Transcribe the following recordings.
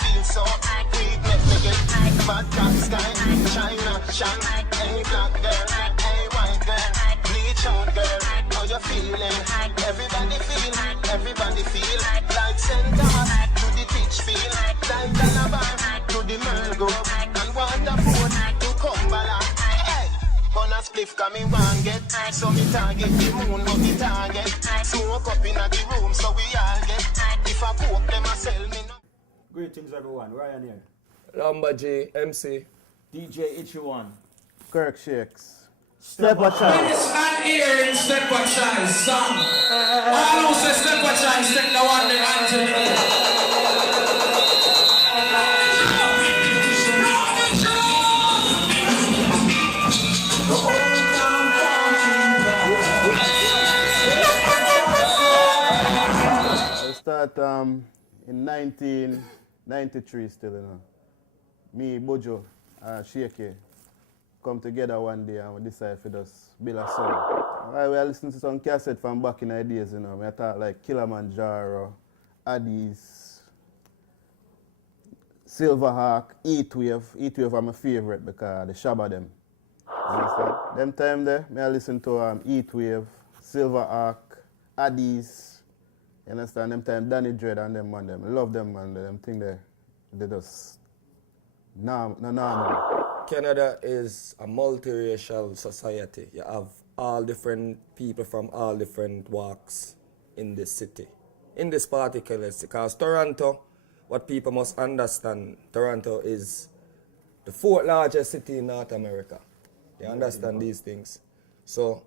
feel so weak, make me get bad cat sky. China, Shan, hey black girl, hey white girl, bleach out girl. How you feeling? Everybody feel like center to the pitch field, like Calabar to the Merl Grove, and Waterford to Cumberland. Hey, on a spliff come me one get, so me target the moon but the target. Smoke up in the room so we all get. If I cook them I sell me no. Greetings everyone, Ryan here. Lamba G, MC. DJ Itchy1. Kirk Shakes. Steppa Chai. It's an ear in Steppa Chai's song. All who say Steppa Chai, step the one they Anthony. I start in 1993 still, you know. Me, Bojo, and Shake come together one day and we decide to just build a song. We were listening to some cassette from back in the days, you know. I thought like Kilimanjaro, Addis, Silverhawk, Heatwave. Heatwave are my favorite because the shabba them. You understand? Them time there, I listen to Heatwave, Silverhawk, Addis. You understand? Them time Danny Dread and them man them. I love them man. Them thing they just normal. Canada is a multiracial society. You have all different people from all different walks in this city. In this particular city, because Toronto, what people must understand, Toronto is the fourth largest city in North America. You understand these things? So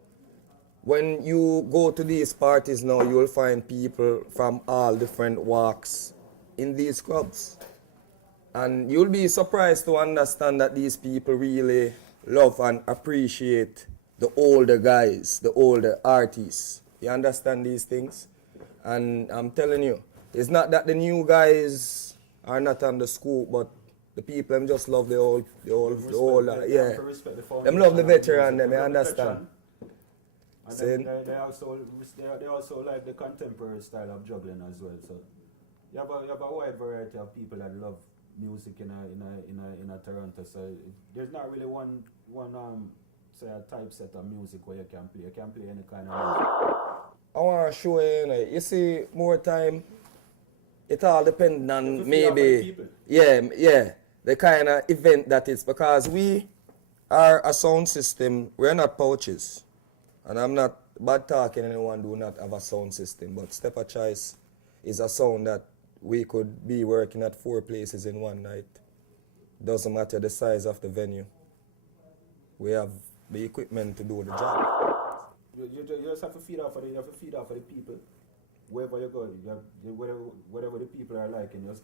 when you go to these parties now, you will find people from all different walks in these clubs. And you'll be surprised to understand that these people really love and appreciate the older guys, the older artists. You understand these things? And I'm telling you, it's not that the new guys are not on the scoop, but the people them just love the old, yeah. Them love the veteran, them, you understand? And then they also like the contemporary style of juggling as well. So you have a wide variety of people that love music in a Toronto. So there's not really one say a type set of music where you can play. You can play any kind of music. I want to show you, you see, more time, it all depends on maybe, the kind of event that it's, because we are a sound system, we're not pouches. And I'm not bad talking anyone do not have a sound system, but Steppa Choice is a sound that we could be working at 4 places in one night. Doesn't matter the size of the venue. We have the equipment to do the job. You just have to feed off of the people. Wherever you go, whatever the people are liking, you have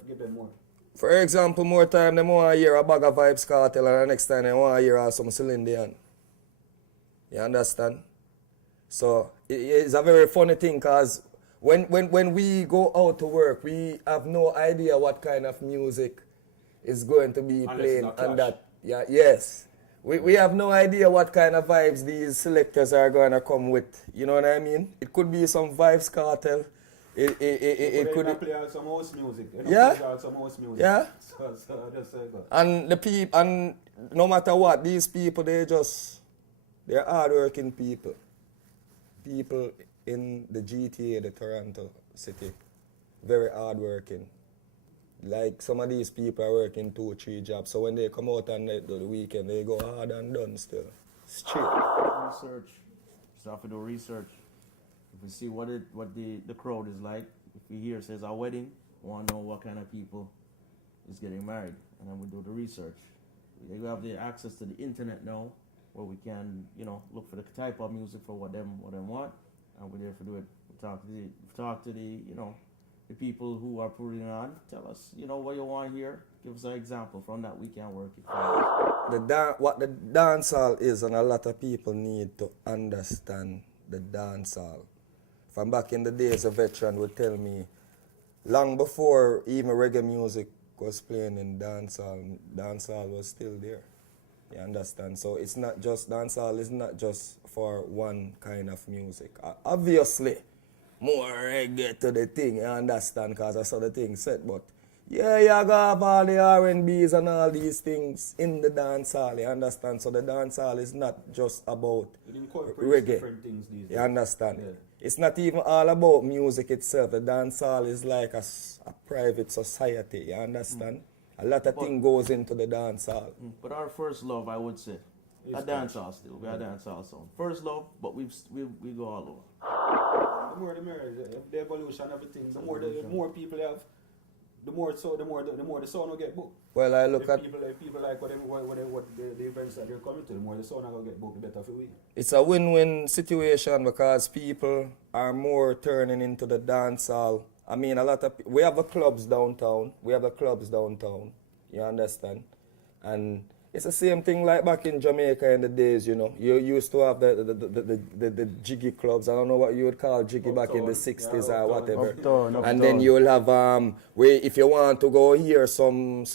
to give them more. For example, more time they want to hear a bag of Vibes Cartel, and the next time they want to hear some Celine Dion. You understand? So it's a very funny thing, because when we go out to work, we have no idea what kind of music is going to be playing and that. Yeah, yes. We have no idea what kind of vibes these selectors are going to come with. You know what I mean? It could be some Vibes Cartel. It could play out some house music. Yeah. Play out some house music. Yeah. So just say that. And the people, and no matter what, these people, they're hardworking people. People in the GTA, the Toronto city, very hardworking. Like some of these people are working 2 or 3 jobs, so when they come out on the weekend, they go hard and done still. Straight. Research. Just have to do research. If we see what the crowd is like, if we hear says a wedding, we want to know what kind of people is getting married, and then we do the research. We have the access to the internet now, where we can, look for the type of music for what them want, and we're there to do it. We talk to the people who are putting it on. Tell us, what you want to hear. Give us an example. From that, we can work it. What the dancehall is, and a lot of people need to understand the dancehall. From back in the days, a veteran would tell me, long before even reggae music was playing in dancehall was still there. You understand? So it's not just, dancehall is not just for one kind of music. Obviously, more reggae to the thing, you understand, because that's how the thing said, but Yeah, you gotta have all the R&Bs and all these things in the dance hall, you understand? So the dance hall is not just about It incorporates reggae. different things these days. You understand? Yeah. It's not even all about music itself. The dance hall is like a private society, you understand? A lot of things goes into the dance hall. But our first love, I would say, a dance hall still. We are dance hall sound. First love, but we go all over. The more the merrier, the evolution, everything. The more people have, the more the sound will get booked. Well, I look If at people like what the events that they're coming to, the more the sound will get booked, the better for we. it's a win-win situation because people are more turning into the dance hall. I mean, a lot of we have the clubs downtown. You understand? And it's the same thing like back in Jamaica in the days, you know. You used to have the jiggy clubs. I don't know what you would call jiggy back in the 60s or whatever. Uptown. And then you'll have where if you want to go hear some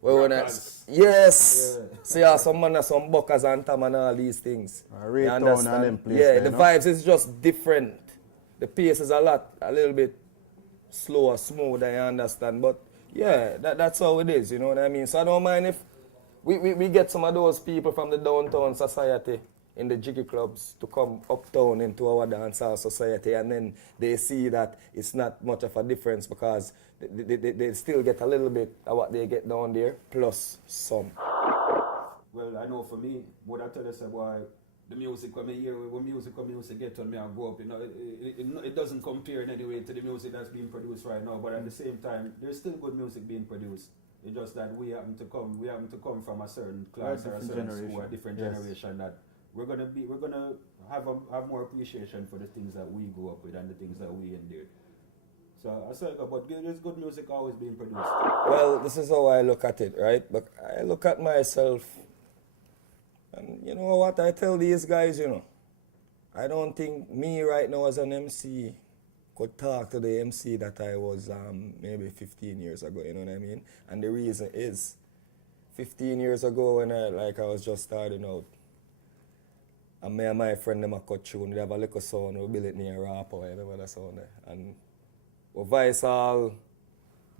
Rockers. yes. Yeah. See some man some buckers and tam and all these things. Ray You Town and understand? them place Yeah, there, the no? vibes is just different. The pace is a little bit slower, smoother, you understand? But yeah, that's how it is, you know what I mean? So I don't mind if we get some of those people from the downtown society in the jiggy clubs to come uptown into our dancehall society, and then they see that it's not much of a difference because they still get a little bit of what they get down there, plus some. Well, I know for me, what I tell you, say, boy, the music when I hear, when music get on me and grow up, you know, it doesn't compare in any way to the music that's being produced right now. But at the same time, there's still good music being produced. It's just that we happen to come from a certain class or a certain school, a different generation that we're gonna have more appreciation for the things that we grew up with and the things that we endured. So I say, but there's good music always being produced. Well, this is how I look at it, right? But I look at myself, and you know what I tell these guys, you know, I don't think me right now as an MC could talk to the MC that I was maybe 15 years ago, you know what I mean? And the reason is, 15 years ago when I was just starting out, and me and my friend them a cut tune, we have a little sound, we build it near rap or whatever that sound there. And we voice all,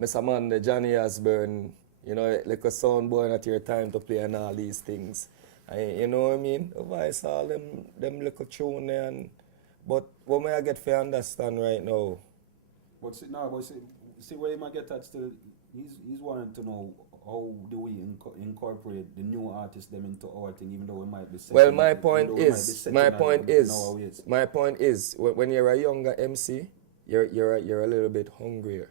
Mr. Man, the Johnny Osborne, you know, little sound boy at your time to play and all these things. And, you know what I mean? We voice all them little tune there, and but what may I get for understand right now? But see where you might get at still, he's wanting to know how do we incorporate the new artists them into our thing, even though we might be setting, Well, my point is, when you're a younger MC, you're a little bit hungrier,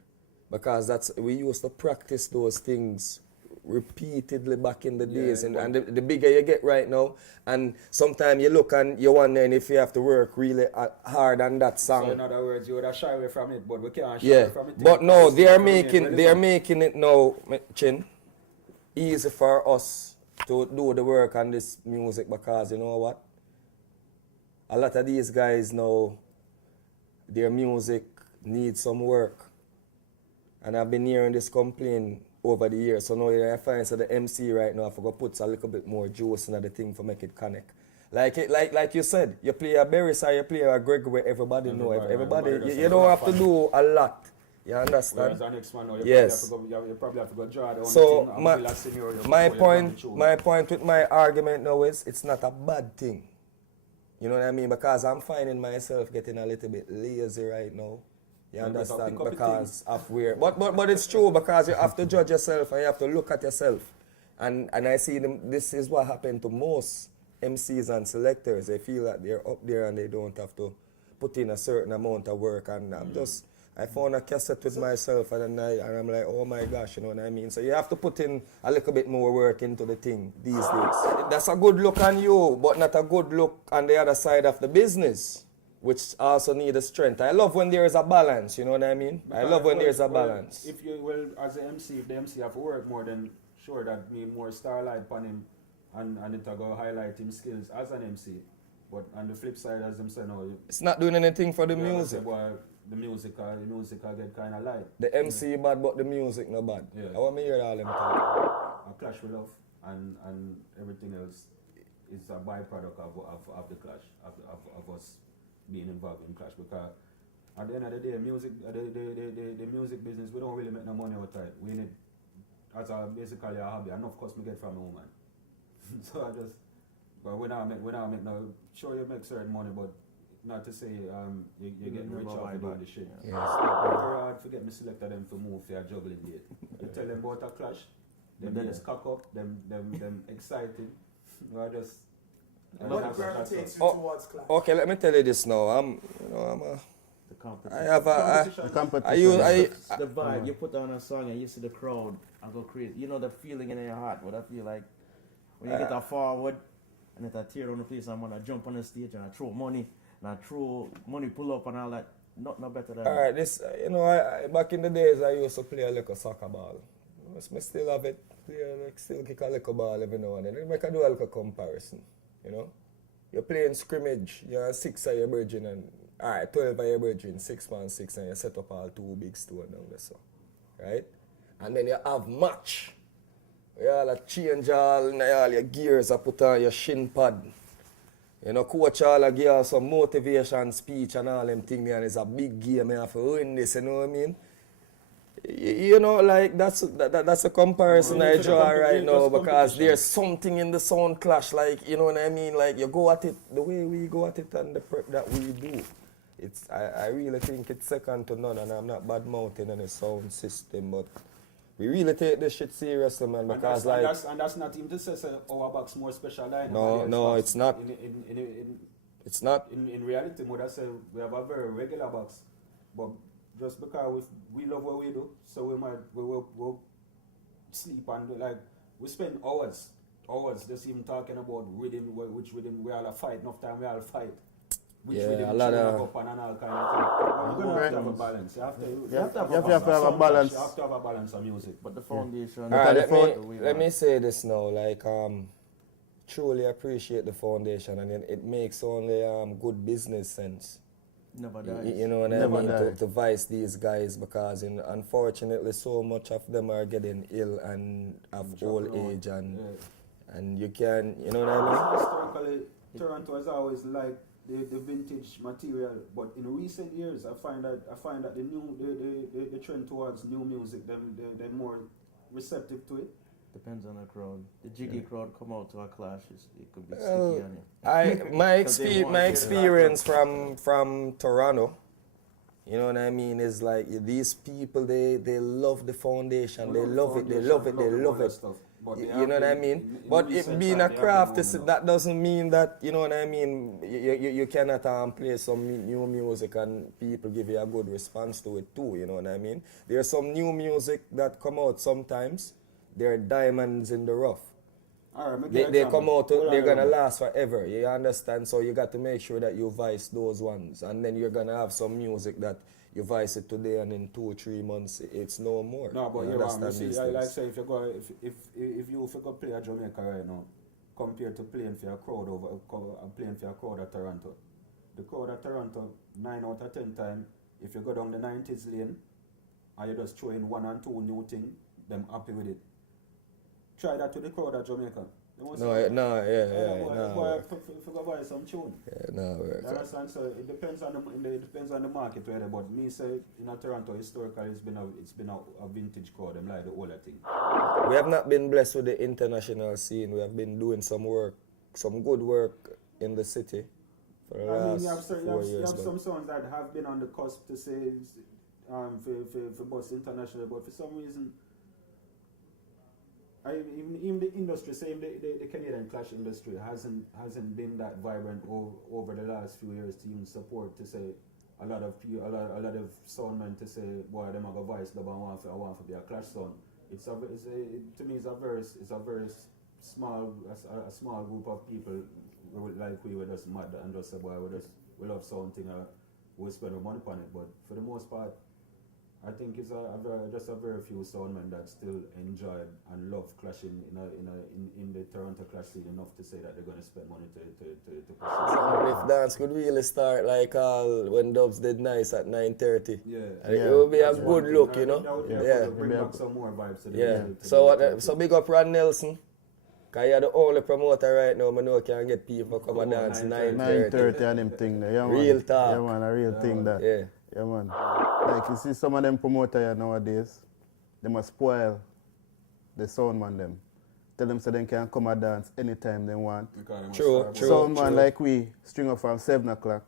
because we used to practice those things repeatedly back in the days, and the bigger you get right now, and sometimes you look and you wonder if you have to work really hard on that song. So in other words, you would have shy away from it, but we can't shy Yeah, away from it. but no, they are making it now, Chin, easy for us to do the work on this music, because you know what? A lot of these guys now, their music needs some work. And I've been hearing this complaint over the years. So now I find the MC right now, I forgot put a little bit more juice in the thing to make it connect. Like you said, you play a Berries or you play a Greg where everybody know. Everybody you don't have to do a lot. You understand? Whereas our next man now, Yes. you probably have to go draw the So thing and my build a scenario my before you come point to tune. my point with my argument now is it's not a bad thing. You know what I mean? Because I'm finding myself getting a little bit lazy right now. You Well, understand? pick up the Because of where. But it's true, because you have to judge yourself and you have to look at yourself. And I see this is what happened to most MCs and selectors. They feel that they're up there and they don't have to put in a certain amount of work. And I found a cassette with myself and I'm like, oh my gosh, you know what I mean? So you have to put in a little bit more work into the thing these days. That's a good look on you, but not a good look on the other side of the business, which also need a strength. I love when there is a balance, you know what I mean? I love when there's a balance. If as an MC, if the MC have to work more, then sure that mean more starlight on him and it will go highlight him skills as an MC. But on the flip side, as them say now, It's not doing anything for the say, music. boy, the music will get kind of light. The MC bad, but the music no bad. Yeah. I want me hear all them talk. A clash with love and everything else is a byproduct of the clash, of us being involved in clash, because At the end of the day, music, the music business, we don't really make no money out of it. We need, as basically a hobby. Enough cost me get from a woman. So I just, but when I make no, sure you make certain money, but not to say you're getting rich off about the shit. Yes. It's very hard to get me selected them to move for a juggling date. You tell them about a clash, them But just cock up, them excited. I just. What gravitates you Oh, towards class? Okay, let me tell you this now. The competition. I have a, The competition. the vibe, you put on a song and you see the crowd, I go crazy. You know the feeling in your heart, what I feel like when you get a forward and it a tear on the place, I'm gonna jump on the stage and I throw money and I throw money pull up and all that. Not no better than Alright, this, I back in the days I used to play a little soccer ball. I still have it, still kick a little ball every now and then. Make a do a little comparison, you know. You're playing scrimmage, you're 6 of your brethren and, alright, 12 of your brethren, 6-on-6 and you set up all 2 big stone down there, so, right? And then you have match. You all change all your gears, I put on your shin pad. You know, coach all give you some motivation speech and all them things, and it's a big game, you have to win this, you know what I mean? You know, like, that's a comparison I draw right now, because there's something in the sound clash, like, you know what I mean? Like, you go at it the way we go at it and the prep that we do. I really think it's second to none, and I'm not bad-mouthing any sound system, but we really take this shit seriously, man, because and that's not even to say our box more special line. No, it's not. It's not. In reality, more say we have a very regular box, but just because we love what we do, so we'll sleep and like we spend hours just even talking about rhythm, which rhythm we all fight. Enough time we all fight. Which rhythm a lot of. up and all kind of thing. You're gonna have to have a balance. You have to have a balance. You have to have a balance of music. but the foundation. Alright, let me say this now, like truly appreciate the foundation, and it makes only good business sense. Never dies. You know what I Never mean? die. To vice these guys, because unfortunately so much of them are getting ill and of old age, and you can, you know what I mean? Historically, Toronto has always liked the vintage material, but in recent years, I find that the trend towards new music, they're more receptive to it. Depends on the crowd. The jiggy crowd come out to a clash, it could be sticky on you. My experience from Toronto, you know what I mean, is like these people, they love the foundation, they love it. You know what I mean? But it being a craft, that doesn't mean that, you know what I mean, you cannot play some new music and people give you a good response to it too, you know what I mean? There's some new music that come out sometimes, they're diamonds in the rough. They come out, they're gonna last forever, you understand? So you got to make sure that you vice those ones, and then you're gonna have some music that you vice it today and in 2-3 months it's no more. No, but you you're wrong. understand You these see, things. like say if you go play at Jamaica right now, compared to playing for a crowd playing for a crowd at Toronto. The crowd at Toronto, 9 out of 10 times, if you go down the 90s lane and you just throw in 1 and 2 new thing, them happy with it. Try that with the crowd at Jamaica. Boy, buy some tune. You understand? So it depends on the market where, but me say in Toronto historically it's been a vintage crowd, them like the older thing. We have not been blessed with the international scene. We have been doing some good work in the city for the last 4 years. You have some songs that have been on the cusp to say for both international, but for some reason even the industry, say the Canadian clash industry hasn't been that vibrant over the last few years to even support to say a lot of soundmen to say, boy, them have a voice, but I want to be a clash sound. To me it's a very small group of people we were just mad and just say, boy, we love something, we spend our money on it, but for the most part I think it's just a very few soundmen that still enjoy and love clashing in the Toronto clash scene enough to say that they're going to spend money to proceed. If dance could really start like when Dubs did Nice at 9:30. Yeah. It would be a good look, you know. That would bring back some more vibes to the music. So big up Ron Nelson. Because you're the only promoter right now I know can get people come and dance 9:30. 9:30 and them thing there. Yeah, Real man. talk. Yeah, man, a real thing that. Yeah. Yeah, man. Like you see some of them promoters here nowadays, they must spoil the sound man them. Tell them so they can come and dance anytime they want. True. Sound man like we string up from 7 o'clock.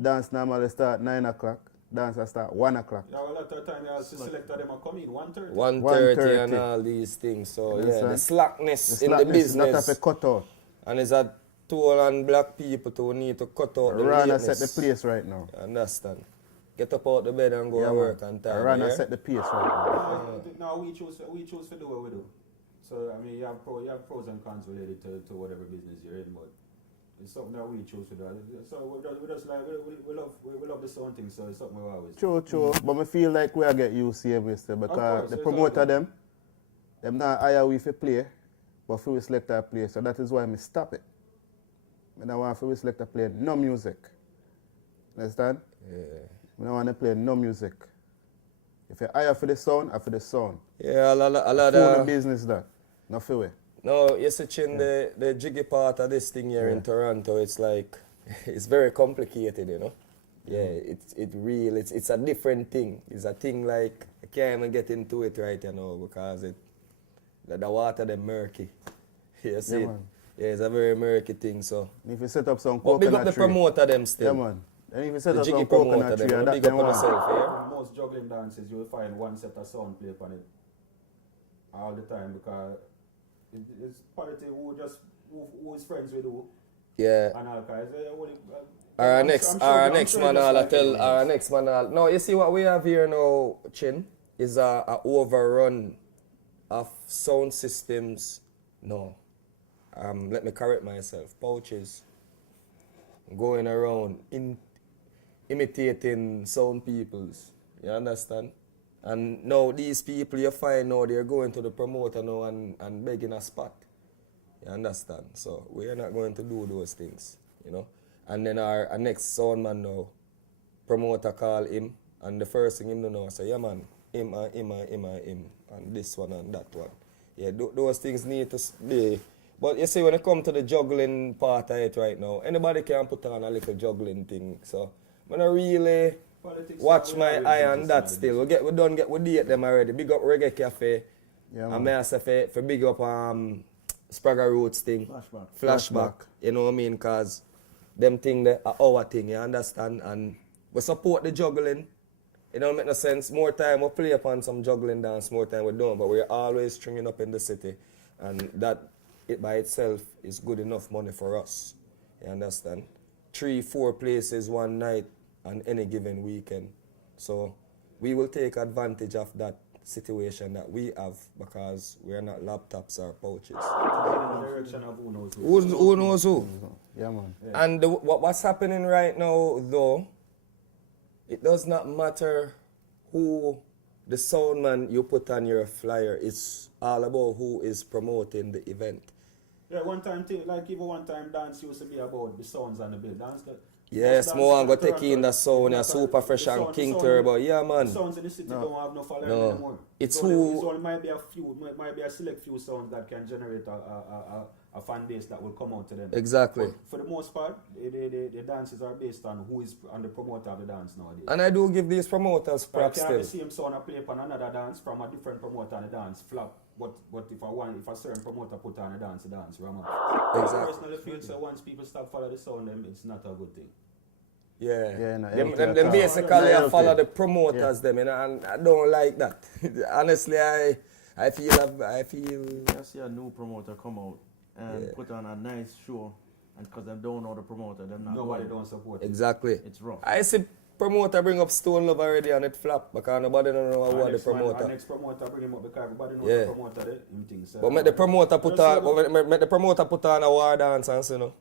Dance normally start 9 o'clock. Dance start 1 o'clock. Yeah, well, at that time, the selector them are coming 1:30. 1:30 and 1:30. all these things. So You yeah, the understand? slackness in the Not have business. to cut out. And it's a toll on black people to need to cut out the Run and lateness. set the place right now. Understand? Get up out the bed and go to work on time. Run and yeah? set the pace right now. Now we choose to do what we do. So I mean, you have pros and cons related to whatever business you're in, but it's something that we choose to do. So we love the sound thing. So it's something we always. True. But I feel like we are get used to it still because course, the it's promoter all them not hire we for play, but for we select our play. So that is why I stop it. I don't want for we select a play no music. Understand? Yeah. I don't want to play no music. If you hire for the sound, I for the sound. Yeah, a lot Full of business that. Not for we. No, you see, Chin, the jiggy part of this thing here in Toronto, it's like, it's very complicated, you know? Yeah, it's a different thing. It's a thing like, I can't even get into it right, you know, because the water, they murky. You see it? Man. Yeah, it's a very murky thing, so. If you set up some But big up coconut the tree. promoter them still. Yeah, man. And if you set The up jiggy some promoter coconut tree, them, and you that big them up on want. yourself, yeah? In most juggling dances, you will find one set of sound play on it all the time because it's politics who is friends with who Yeah. and all guys. Our next man all tell our next man all. No, you see what we have here now, Chin, is a overrun of sound systems. No. Let me correct myself. Pouches going around imitating sound peoples. You understand? And now these people you find now they're going to the promoter now and begging a spot. You understand? So we are not going to do those things, you know. And then our next sound man now, promoter call him, and the first thing him to know say, yeah man, him, and this one and that one. Yeah, those things need to be. But you see, when it comes to the juggling part of it right now, anybody can put on a little juggling thing. So I don't really watch my eye on that still. We date them already. Big up Reggae Cafe. Yeah, And I say for big up Spragga Roots thing. Flashback. You know what I mean? Because them thing are our thing, you understand? And we support the juggling. It don't make no sense. More time we play upon some juggling dance, more time we don't. But we're always stringing up in the city. And that it by itself is good enough money for us. You understand? 3-4 places one night on any given weekend. So we will take advantage of that situation that we have because we are not laptops or pouches. Who knows who? Yeah, man. And what's happening right now, though, it does not matter who the sound man you put on your flyer. It's all about who is promoting the event. Yeah, one time dance used to be about the sounds and the bill. Yes, more and go take in the sound, yeah, Super Fresh and King Turbo. Yeah, man. The sounds in the city don't have no following No. anymore. It's only, who- it's only might be a few, might be a select few sounds that can generate a fan base that will come out to them. Exactly. But for the most part, the dances are based on who is on the promoter of the dance nowadays. And I do give these promoters But props you can have still. the same sound I play upon another dance from a different promoter on the dance flop. But if a certain promoter put on a dance ram up. Exactly. I personally feel so once people stop follow the sound, them it's not a good thing. Yeah. no, them healthy them at all. basically Not I healthy. follow the promoters them, you know, and I don't like that. Honestly, I feel I see a new promoter come out and put on a nice show, and because they don't know the promoter, they're not Nobody going. don't support it. exactly. It's rough. I see promoter bring up Stone Love already and it flop because nobody don't know Our what the next man- promoter. Our next promoter bring him up because everybody knows Yeah. the promoter there. Him thinks, But make the promoter put Just on, say about- make the promoter put on a war dance and say, you know.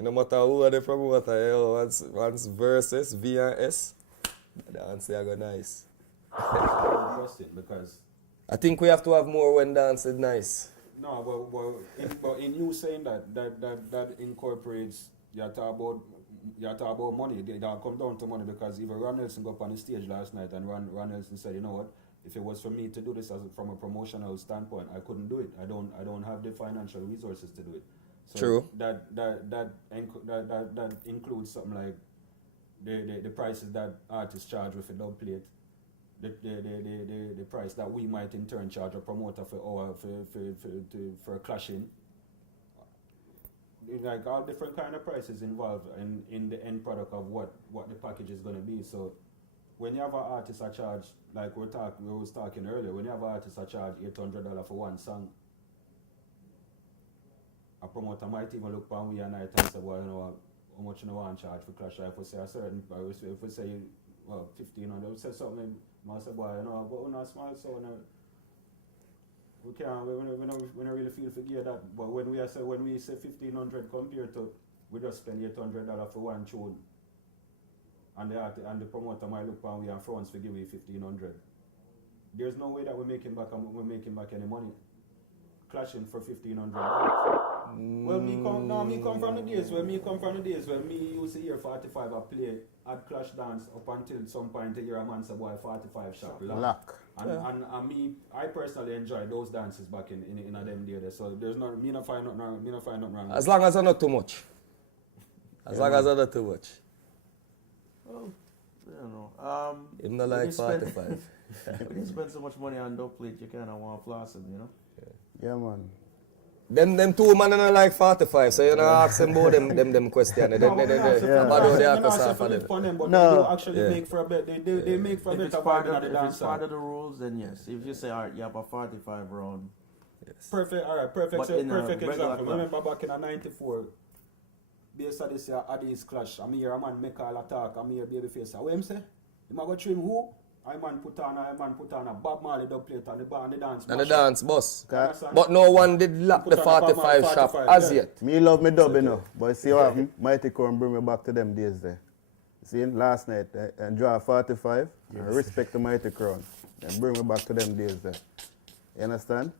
No matter who are the promoter, yo, once versus V and S, the dance they go nice. Interesting because I think we have to have more when dance is nice. no, but in you saying that incorporates you talk about money. It all come down to money because even Ron Nelson got up on the stage last night and Ron Nelson said, you know what? If it was for me to do this from a promotional standpoint, I couldn't do it. I don't have the financial resources to do it. So True. That includes something like the prices that artists charge with a dub plate, the price that we might in turn charge a promoter for clashing. Like all different kind of prices involved in the end product of what the package is going to be. So when you have an artist a charge, like we was talking earlier, when you have an artist a charge $800 for one song, a promoter might even look on we and I and say, well, you know, how much you want to charge for clash? If we say a certain price, if we say, well, 1,500, we say something, I say, boy, you know, but on a small sound, we don't really feel for gear that. But when we say 1,500 compared to, we just spend $800 for one tune, and the promoter might look on we and France for give me 1,500. There's no way that we're making back any money. Clashing for 1,500. Well, me come from the days where me used to hear 45 I play at Clash Dance up until some point a year a man say boy 45 shot lock. And me, I personally enjoy those dances back in them days. So there's me not find nothing wrong. As long as I'm not too much. Long as I'm not too much. Well, I don't know. Him not like 45. When you spend so much money on dub plate, you kind of want to floss it, you know? Yeah, man. Them two man are like 45, so you know ask them about them question. They actually make for a bit. They make for a If bit it's of part bargain of, at the if it's dance. part of the rules, then yes. If you say, alright, you have a 45 round. Perfect, alright, perfect. But So in a perfect regular example. clash. Remember back in a '94, based on this Addis clash, I'm here a man make all attack, I'm here babyface. What him say? Him a go trim who? I man put on a Bob Marley dub plate on the dance. And the dance boss. Okay. But no one did lock the 45 shop as yet. Me love me dub, you know. But see what happened? Mighty Crown bring me back to them days there. See, last night, and draw 45, and respect the Mighty Crown. And bring me back to them days there. You understand?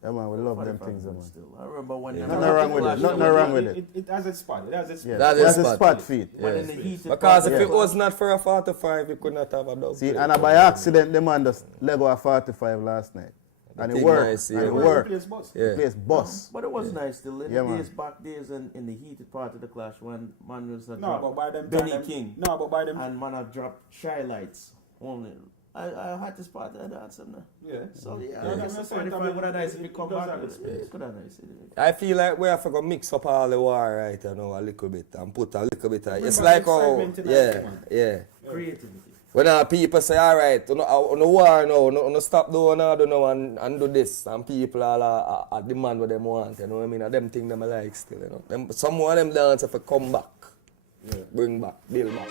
Yeah, man, we love them things, man. Still. I remember when Nothing wrong with it. Nothing wrong with it. It has its spot. It has its spot. Yeah, That is that's a spot. spot feed. But in the heated Because part if of it the was not for a 45, you could not have a dub. See, and by accident, the man just Lego a 45 last night. And it thing worked. nice, And yeah. it worked. Place boss. Yeah. Place boss. But it was nice still. In Yeah, the man. days, back days in the heated part of the clash when man was No, but by them Benny time, King. No, but by them. And man have dropped shy lights only. I had this part of the dance now. Yeah. So yeah, Yeah. I guess the 45 would have nice if you come back. It's good and nice. I feel like we have to go mix up all the war right you know, a little bit and put a little bit of, it's Remember like how, excitement in yeah, everything, man. yeah. Creativity. When people say, all right, on the war now, no stop doing all now and do this, and people are demand what they want, you know what I mean? And them things them I like still, you know. Some of them dance if I come back, bring back, build back.